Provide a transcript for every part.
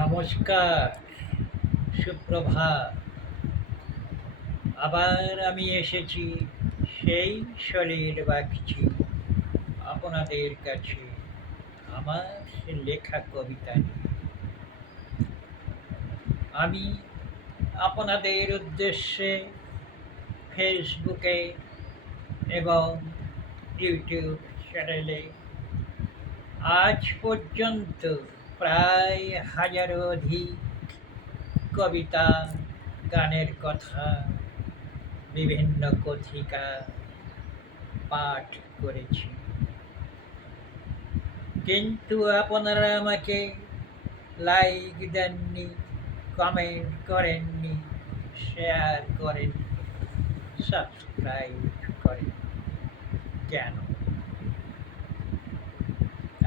নমস্কার, সুপ্রভাত। আবার আমি এসেছি সেই সলিল বাগচি আপনাদের কাছে আমার লেখা কবিতা নিয়ে। আমি আপনাদের উদ্দেশ্যে ফেসবুকে এবং ইউটিউব চ্যানেলে আজ পর্যন্ত প্রায় হাজারো অধিক কবিতা, গানের কথা, বিভিন্ন কথিকা পাঠ করেছি, কিন্তু আপনারা আমাকে লাইক দেননি, কমেন্ট করেননি, শেয়ার করেন, সাবস্ক্রাইব করেন। কেন?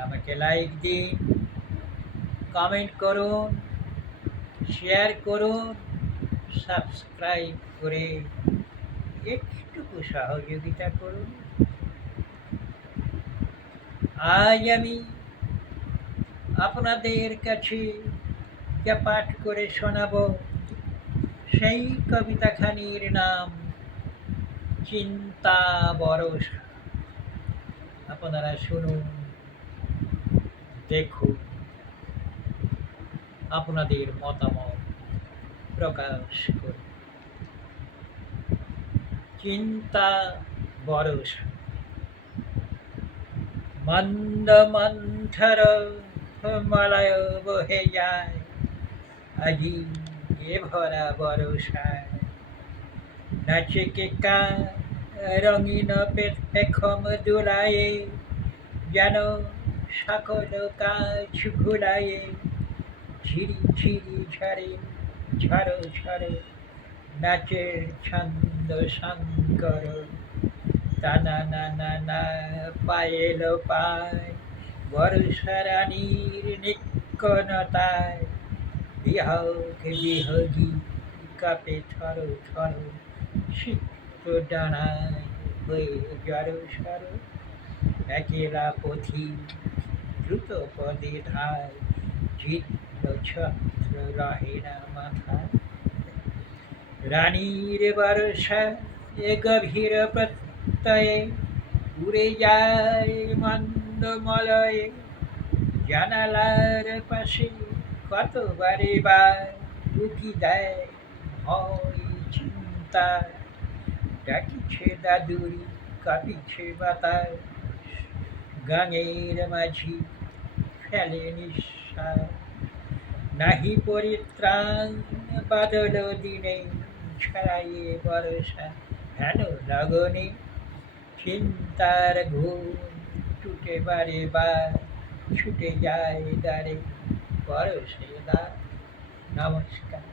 আমাকে লাইক দিন, কমেন্ট করুন, শেয়ার করুন, সাবস্ক্রাইব করে একটুকু সহযোগিতা করুন। আজ আমি আপনাদের কাছে যা পাঠ করে শোনাব সেই কবিতাখানির নাম চিন্তা বরষা। আপনারা শুনুন, দেখুন, আপনাদের মতামত প্রকাশ করুন। চিন্তা বরষা। মন্দ মন্থর মলয় বহে যায়, আজি এ ভরা বরষায়। নাচে কেকা রঙিন পেখম দোলায়ে, যেন সকল কাজ ভুলায়ে। ঝিরি ঝিরি ঝরে ঝড়ো ঝড়ো, নাচের ছন্দ শঙ্কর। টানা না না না পায়েল পায়, বর্ষা রানীর নিকনতায়। বিহগ বিহগী কাপে থর থর, সিক্ত ডানায় হয়ে জড় সর। একেলা পথিক দ্রুত পদে ধায়, চিত্ত ছত্র রহে না মাথায়। রানীর বর্ষা এ গভীর প্রত্যয়ে, উড়ে যায় মন্দ মলয়ে। জানালার পাশে কতবারে বার উকি দেয় ভয় চিন্তা। ডাকিছে দাদুরি, কাঁপিছে বাতাস, গাঙের মাঝি ফেলে নিঃশ্বাস। নাহি পরিত্রাণ বাদল দিনে, ছড়াইয়ে বর্ষা হেন লগনে। চিন্তার ঘুম টুটে বারে বার, ছুটে যায় দ্বারে বরষে দ্বার। নমস্কার।